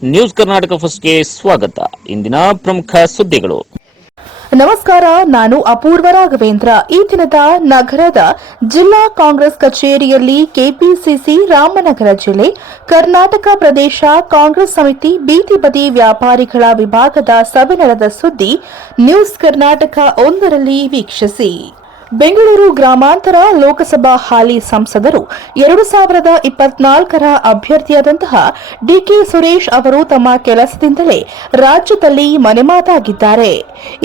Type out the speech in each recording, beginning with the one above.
News Karnataka ಫಸ್ಟ್ಗೆ ಸ್ವಾಗತ. ಇಂದಿನ ಪ್ರಮುಖ ಸುದ್ದಿಗಳು. ನಮಸ್ಕಾರ, ನಾನು ಅಪೂರ್ವ ರಾಘವೇಂದ್ರ. ಈ ದಿನದ ನಗರದ ಜಿಲ್ಲಾ ಕಾಂಗ್ರೆಸ್ ಕಚೇರಿಯಲ್ಲಿ ಕೆಪಿಸಿಸಿ ರಾಮನಗರ ಜಿಲ್ಲೆ ಕರ್ನಾಟಕ ಪ್ರದೇಶ ಕಾಂಗ್ರೆಸ್ ಸಮಿತಿ ಬೀದಿ ಬದಿ ವ್ಯಾಪಾರಿಗಳ ವಿಭಾಗದ ಸಭೆ ನಡೆದ ಸುದ್ದಿ ನ್ಯೂಸ್ ಕರ್ನಾಟಕ 1ರಲ್ಲಿ ವೀಕ್ಷಿಸಿ. ಬೆಂಗಳೂರು ಗ್ರಾಮಾಂತರ ಲೋಕಸಭಾ ಹಾಲಿ ಸಂಸದರು 2024ರ ಅಭ್ಯರ್ಥಿಯಾದಂತಹ ಡಿಕೆ ಸುರೇಶ್ ಅವರು ತಮ್ಮ ಕೆಲಸದಿಂದಲೇ ರಾಜ್ಯದಲ್ಲಿ ಮನೆಮಾತಾಗಿದ್ದಾರೆ.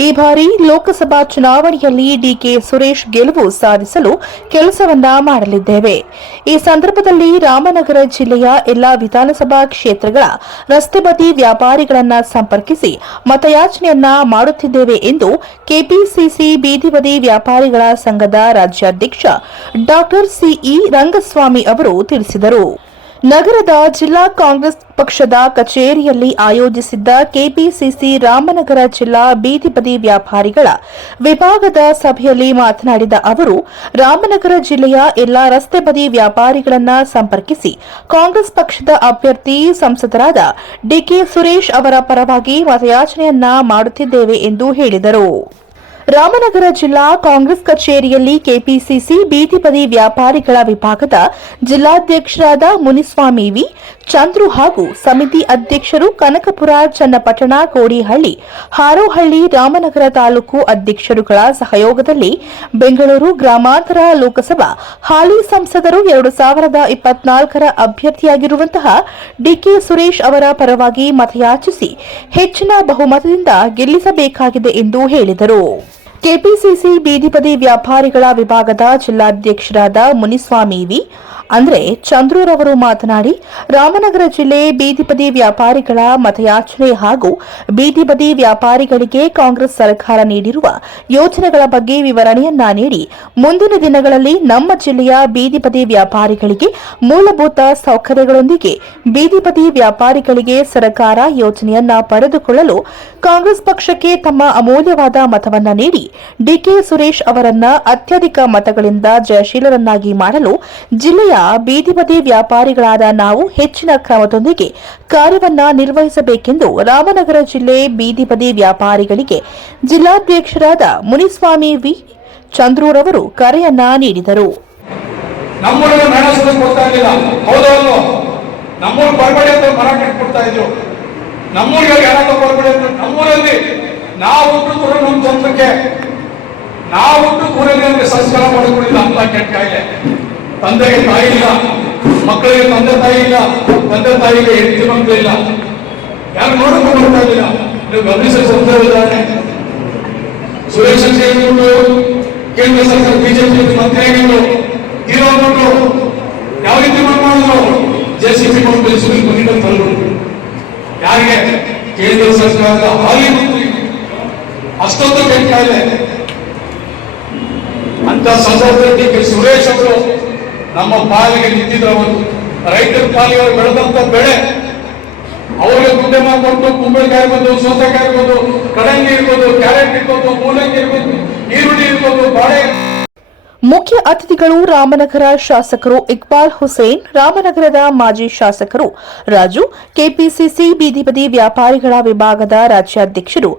ಈ ಬಾರಿ ಲೋಕಸಭಾ ಚುನಾವಣೆಯಲ್ಲಿ ಡಿಕೆ ಸುರೇಶ್ ಗೆಲುವು ಸಾಧಿಸಲು ಕೆಲಸವನ್ನ ಮಾಡಲಿದ್ದೇವೆ. ಈ ಸಂದರ್ಭದಲ್ಲಿ ರಾಮನಗರ ಜಿಲ್ಲೆಯ ಎಲ್ಲಾ ವಿಧಾನಸಭಾ ಕ್ಷೇತ್ರಗಳ ರಸ್ತೆ ಬದಿ ವ್ಯಾಪಾರಿಗಳನ್ನ ಸಂಪರ್ಕಿಸಿ ಮತಯಾಚನೆಯನ್ನ ಮಾಡುತ್ತಿದ್ದೇವೆ ಎಂದು ಕೆಪಿಸಿಸಿ ಬೀದಿ ಬದಿ ವ್ಯಾಪಾರಿಗಳ ಸಂಘದ ರಾಜ್ಯಾಧ್ಯಕ್ಷ ಡಾಕ್ಟರ್ ಸಿಇ ರಂಗಸ್ವಾಮಿ ಅವರು ತಿಳಿಸಿದರು. ನಗರದ ಜಿಲ್ಲಾ ಕಾಂಗ್ರೆಸ್ ಪಕ್ಷದ ಕಚೇರಿಯಲ್ಲಿ ಆಯೋಜಿಸಿದ್ದ ಕೆಪಿಸಿಸಿ ರಾಮನಗರ ಜಿಲ್ಲಾ ಬೀದಿ ಬದಿ ವ್ಯಾಪಾರಿಗಳ ವಿಭಾಗದ ಸಭೆಯಲ್ಲಿ ಮಾತನಾಡಿದ ಅವರು, ರಾಮನಗರ ಜಿಲ್ಲೆಯ ಎಲ್ಲಾ ರಸ್ತೆ ಬದಿ ವ್ಯಾಪಾರಿಗಳನ್ನ ಸಂಪರ್ಕಿಸಿ ಕಾಂಗ್ರೆಸ್ ಪಕ್ಷದ ಅಭ್ಯರ್ಥಿ ಸಂಸದರಾದ ಡಿಕೆ ಸುರೇಶ್ ಅವರ ಪರವಾಗಿ ಮತಯಾಚನೆಯನ್ನ ಮಾಡುತ್ತಿದ್ದೇವೆ ಎಂದು ಹೇಳಿದರು. ರಾಮನಗರ ಜಿಲ್ಲಾ ಕಾಂಗ್ರೆಸ್ ಕಚೇರಿಯಲ್ಲಿ ಕೆಪಿಸಿಸಿ ಬೀದಿ ಬದಿ ವ್ಯಾಪಾರಿಗಳ ವಿಭಾಗದ ಜಿಲ್ಲಾಧ್ಯಕ್ಷರಾದ ಮುನಿಸ್ವಾಮಿ ವಿ, ಚಂದ್ರು ಹಾಗೂ ಸಮಿತಿ ಅಧ್ಯಕ್ಷರು ಕನಕಪುರ, ಚನ್ನಪಟ್ಟಣ, ಕೋಡಿಹಳ್ಳಿ, ಹಾರೋಹಳ್ಳಿ, ರಾಮನಗರ ತಾಲೂಕು ಅಧ್ಯಕ್ಷರುಗಳ ಸಹಯೋಗದಲ್ಲಿ ಬೆಂಗಳೂರು ಗ್ರಾಮಾಂತರ ಲೋಕಸಭಾ ಹಾಲಿ ಸಂಸದರು 2024ರ ಅಭ್ಯರ್ಥಿಯಾಗಿರುವಂತಹ ಡಿಕೆ ಸುರೇಶ್ ಅವರ ಪರವಾಗಿ ಮತಯಾಚಿಸಿ ಹೆಚ್ಚಿನ ಬಹುಮತದಿಂದ ಗೆಲ್ಲಿಸಬೇಕಾಗಿದೆ ಎಂದು ಹೇಳಿದರು. ಕೆಪಿಸಿಸಿ ಬೀದಿ ಬದಿ ವ್ಯಾಪಾರಿಗಳ ವಿಭಾಗದ ಜಿಲ್ಲಾಧ್ಯಕ್ಷರಾದ ಮುನಿಸ್ವಾಮಿ ವಿ ಅಂದ್ರೆ ಚಂದ್ರೂರವರು ಮಾತನಾಡಿ, ರಾಮನಗರ ಜಿಲ್ಲೆ ಬೀದಿ ಬದಿ ವ್ಯಾಪಾರಿಗಳ ಮತಯಾಚನೆ ಹಾಗೂ ಬೀದಿ ಬದಿ ವ್ಯಾಪಾರಿಗಳಿಗೆ ಕಾಂಗ್ರೆಸ್ ಸರ್ಕಾರ ನೀಡಿರುವ ಯೋಜನೆಗಳ ಬಗ್ಗೆ ವಿವರಣೆಯನ್ನ ನೀಡಿ, ಮುಂದಿನ ದಿನಗಳಲ್ಲಿ ನಮ್ಮ ಜಿಲ್ಲೆಯ ಬೀದಿ ಬದಿ ವ್ಯಾಪಾರಿಗಳಿಗೆ ಮೂಲಭೂತ ಸೌಕರ್ಯಗಳೊಂದಿಗೆ ಬೀದಿ ಬದಿ ವ್ಯಾಪಾರಿಗಳಿಗೆ ಸರ್ಕಾರ ಯೋಜನೆಯನ್ನ ಪಡೆದುಕೊಳ್ಳಲು ಕಾಂಗ್ರೆಸ್ ಪಕ್ಷಕ್ಕೆ ತಮ್ಮ ಅಮೂಲ್ಯವಾದ ಮತವನ್ನ ನೀಡಿ ಡಿಕೆ ಸುರೇಶ್ ಅವರನ್ನ ಅತ್ಯಧಿಕ ಮತಗಳಿಂದ ಜಯಶೀಲರನ್ನಾಗಿ ಮಾಡಲು ಜಿಲ್ಲೆಯ ಬೀದಿ ಬದಿ ವ್ಯಾಪಾರಿಗಳಾದ ನಾವು ಹೆಚ್ಚಿನ ಕ್ರಮದೊಂದಿಗೆ ಕಾರ್ಯವನ್ನ ನಿರ್ವಹಿಸಬೇಕೆಂದು ರಾಮನಗರ ಜಿಲ್ಲೆ ಬೀದಿ ಬದಿ ವ್ಯಾಪಾರಿಗಳಿಗೆ ಜಿಲ್ಲಾಧ್ಯಕ್ಷರಾದ ಮುನಿಸ್ವಾಮಿ ವಿ, ಚಂದ್ರೂರವರು ಕರೆಯನ್ನ ನೀಡಿದರು. ಸಂಸ್ಕಾರ ಮಾಡಿಕೊಂಡಿಲ್ಲ ಅಂತ ಕೆಟ್ಟ ಕಾಯಿಲೆ. ತಂದೆಗೆ ತಾಯಿ ಇಲ್ಲ, ಮಕ್ಕಳಿಗೆ ತಂದೆ ತಾಯಿ ಇಲ್ಲ, ತಂದೆ ತಾಯಿಗೆ ಹೆಂಡತಿ ಮಕ್ಕಳು ಇಲ್ಲ, ಯಾರು ನೋಡಿಕೊಂಡು ಬರ್ತಾ ಇದ್ದೀರಾ? ನೀವು ಗಮನಿಸಿದ ಸಂದರ್ಭದಲ್ಲಿ ಸುರೇಶ್ ಅಂಗಡಿ ಕೇಂದ್ರ ಸರ್ಕಾರ ಬಿಜೆಪಿ ಮಂತ್ರಿಗಳು ತೀರೋಗ್ಬಿಟ್ಟು ಯಾವ ರೀತಿ ಮಾಡಿದ್ರು? ಜೆಸಿಬಿ ತಂದ್ರು. ಯಾರಿಗೆ? ಕೇಂದ್ರ ಸರ್ಕಾರದ ಹಾಲಿ ಮಂತ್ರಿ. ಅಷ್ಟೊಂದು ಕೆಟ್ಟ ಕಾಯಿಲೆ. ಅಂತ ಸಂದರ್ಭದಲ್ಲಿ ಸುರೇಶ್ ಅವರು ನಮ್ಮ ಪಾಲಿಗೆ ನಿಂತಿದ್ರು. ರೈತರ ಪಾಲಿಗೆ ಅವರು ಬೆಳೆದಂತ ಬೆಳೆ ಅವರಿಗೆ ದುಡ್ಡೆ ಮಾಡಿಕೊಟ್ಟು ಕುಂಬಳಕಾಯಿ ಇರ್ಬೋದು, ಸೌತೆಕಾಯಿ ಇರ್ಬೋದು, ಕಡಂಗಿ ಇರ್ಬೋದು, ಕ್ಯಾರೆಟ್ ಇರ್ಬೋದು, ಮೂಲಂಗಿ ಇರ್ಬೋದು, ಈರುಳ್ಳಿ ಇರ್ಬೋದು, ಬಾಳೆ. ಮುಖ್ಯ ಅತಿಥಿಗಳು ರಾಮನಗರ ಶಾಸಕರು ಇಕ್ಬಾಲ್ ಹುಸೇನ್, ರಾಮನಗರದ ಮಾಜಿ ಶಾಸಕರು ರಾಜು, ಕೆಪಿಸಿಸಿ ಬೀದಿ ಬದಿ ವ್ಯಾಪಾರಿಗಳ ವಿಭಾಗದ ರಾಜ್ಯಾಧ್ಯಕ್ಷರು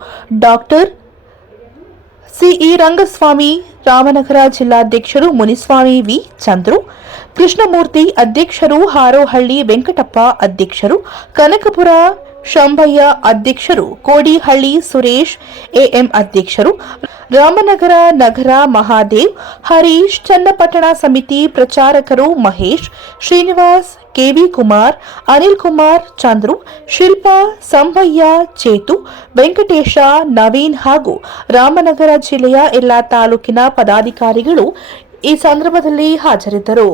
ಡಾಕ್ಟರ್ ಸಿಇ ರಂಗಸ್ವಾಮಿ, ರಾಮನಗರ ಜಿಲ್ಲಾಧ್ಯಕ್ಷರು ಮುನಿಸ್ವಾಮಿ ವಿ, ಚಂದ್ರು, ಕೃಷ್ಣಮೂರ್ತಿ ಅಧ್ಯಕ್ಷರು, ಹಾರೋಹಳ್ಳಿ ವೆಂಕಟಪ್ಪ ಅಧ್ಯಕ್ಷರು, ಕನಕಪುರ ಶಂಭಯ್ಯ ಅಧ್ಯಕ್ಷರು, ಕೋಡಿಹಳ್ಳಿ ಸುರೇಶ್ ಎಎಂ ಅಧ್ಯಕ್ಷರು, ರಾಮನಗರ ನಗರ ಮಹಾದೇವ್, ಹರೀಶ್, ಚನ್ನಪಟ್ಟಣ ಸಮಿತಿ ಪ್ರಚಾರಕರು ಮಹೇಶ್, ಶ್ರೀನಿವಾಸ್, ಕೆವಿ ಕುಮಾರ್, ಅನಿಲ್ ಕುಮಾರ್, ಚಂದ್ರು, ಶಿಲ್ಪಾ, ಸಂಭಯ್ಯ, ಚೇತು, ವೆಂಕಟೇಶ, ನವೀನ್ ಹಾಗೂ ರಾಮನಗರ ಜಿಲ್ಲೆಯ ಎಲ್ಲಾ ತಾಲೂಕಿನ ಪದಾಧಿಕಾರಿಗಳು ಈ ಸಂದರ್ಭದಲ್ಲಿ ಹಾಜರಿದ್ದರು.